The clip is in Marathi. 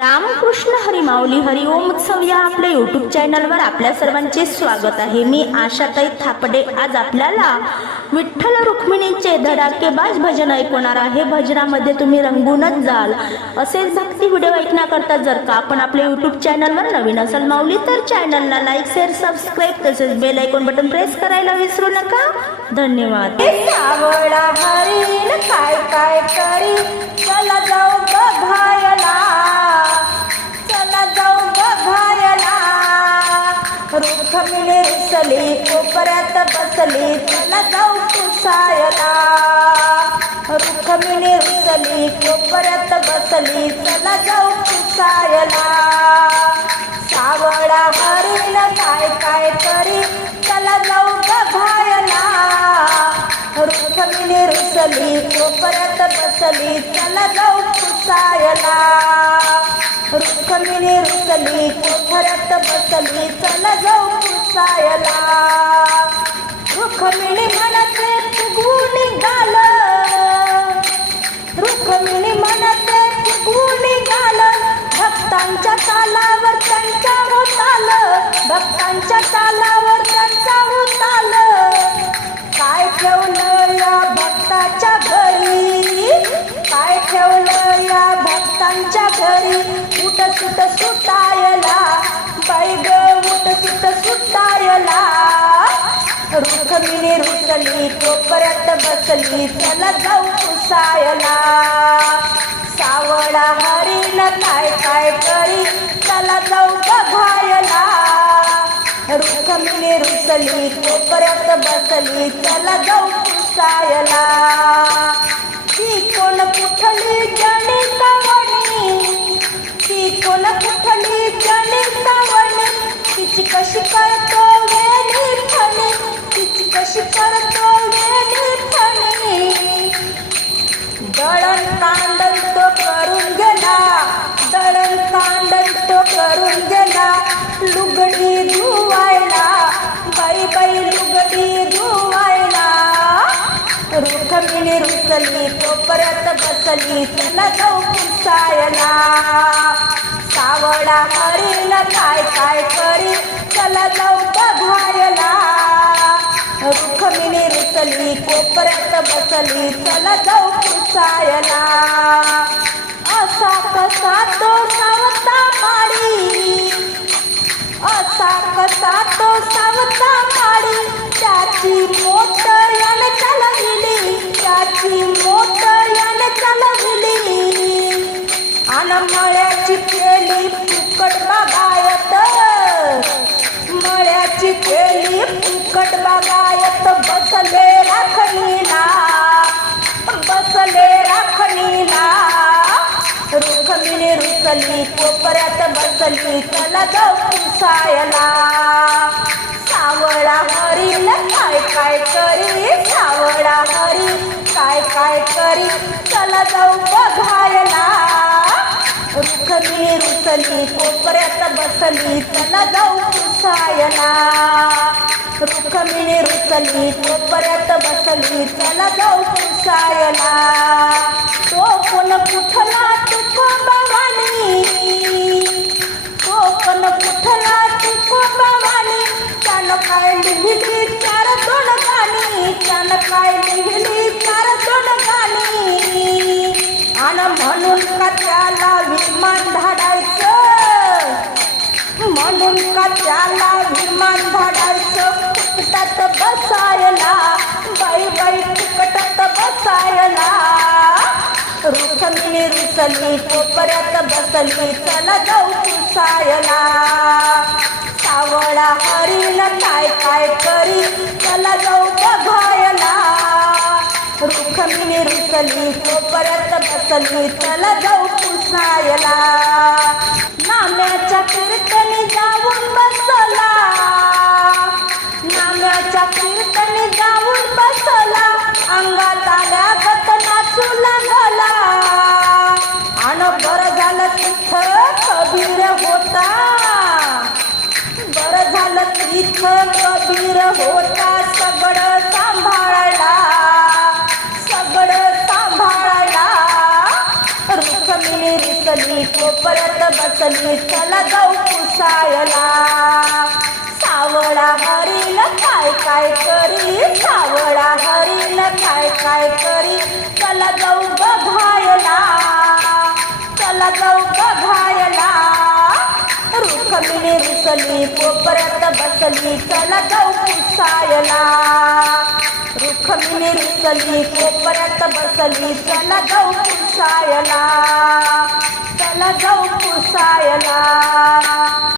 रामकृष्ण हरी माऊली हरिओम उत्सव या आपल्या यूट्यूब चॅनलवर आपल्या सर्वांचे स्वागत आहे. मी आशाताई थापडे. आज आपल्याला विठ्ठल रुक्मिणीचे धडाकेबाज भजन ऐकवणार आहे. भजनामध्ये तुम्ही रंगूनच जाल. असेच भक्ती व्हिडिओ ऐकण्याकरता जर का आपण आपल्या यूट्यूब चॅनलवर नवीन असाल माऊली तर चॅनलला लाईक शेअर सबस्क्राईब तसेच बेल ऐकून बटन प्रेस करायला विसरू नका. धन्यवाद. काय काय करी? चला जाऊ बघायला. रुखमिणी रुसली कोपऱ्यात बसली चला जाऊ पुसायला रुखमिणी रुसली कोपऱ्यात बसली चला जाऊ पुसायला सावळा हरील काय काय करी चला जाऊ बघायला रुखमिणी रुसली कोपऱ्यात बसली चला जाऊ पुसायला रुखमिणी रुसली कोपऱ्यात बसली चला जाऊ पुसायला रुखमिणी म्हणते फुगवून निघाल. रुखमिणी म्हणते फुगवून निघाल. भक्तांच्या तालावर त्यांचा होताल. भक्तांच्या तालावर त्यांचा होताल. काय ठेवलं या भक्ताच्या घरी? काय ठेवलं या भक्तांच्या घरी? उठ सुट सुटायला बाई ग उठ सुट सुटायला रुखमिणी रुसली कोपऱ्यात बसली चला जाऊ पुसायला. सावळा हरीण काय काय करी चला जाऊ बघायला. रुखमिणी रुसली कोपऱ्यात बसली चला जाऊ पुसायला. रुखमिणी कोपऱ्यात बसली चला जाऊ पुसायला सावळा हरीण काय काय करी चला जाऊ बघायला. रुखमिनी रुसली कोपऱ्यात बसली चला जाऊ पुसायला असा कसा तो सावता मारी मळ्याची केली फुकट बागायत बसले राखणीला. बसले राखणीला. रुखमिणी रुसली कोपऱ्यात बसली चला जाऊन सायला बसली कोपऱ्यात बसली चला जाऊ पुसायला रुखमिणी रुसली कोपऱ्यात बसली चला जाऊ पुसायला तो कोण कुठला त्याला विमान धाडायचं फुकटात बसायला. बाई बाई फुकटात बसायला. रुखमिणी रुसली कोपऱ्यात बसली चला जाऊ पुसायला. सावळा हरीण काय काय करी चला जाऊ बघायला. रुखमिणी रुसली कोपऱ्यात बसली चला जाऊ पुसायला. परत बसली चला जाऊ पुसायला सावळा हरील काय काय करी? सावळा हरील काय काय करी? चला जाऊ बघायला. चला जाऊ बघायला. रुखमिणी रुसली कोपऱ्यात बसली चला जाऊ पुसायला रुखमिणी रुसली कोपऱ्यात बसली चला जाऊ पुसायला त्याला जाऊ पुसायला.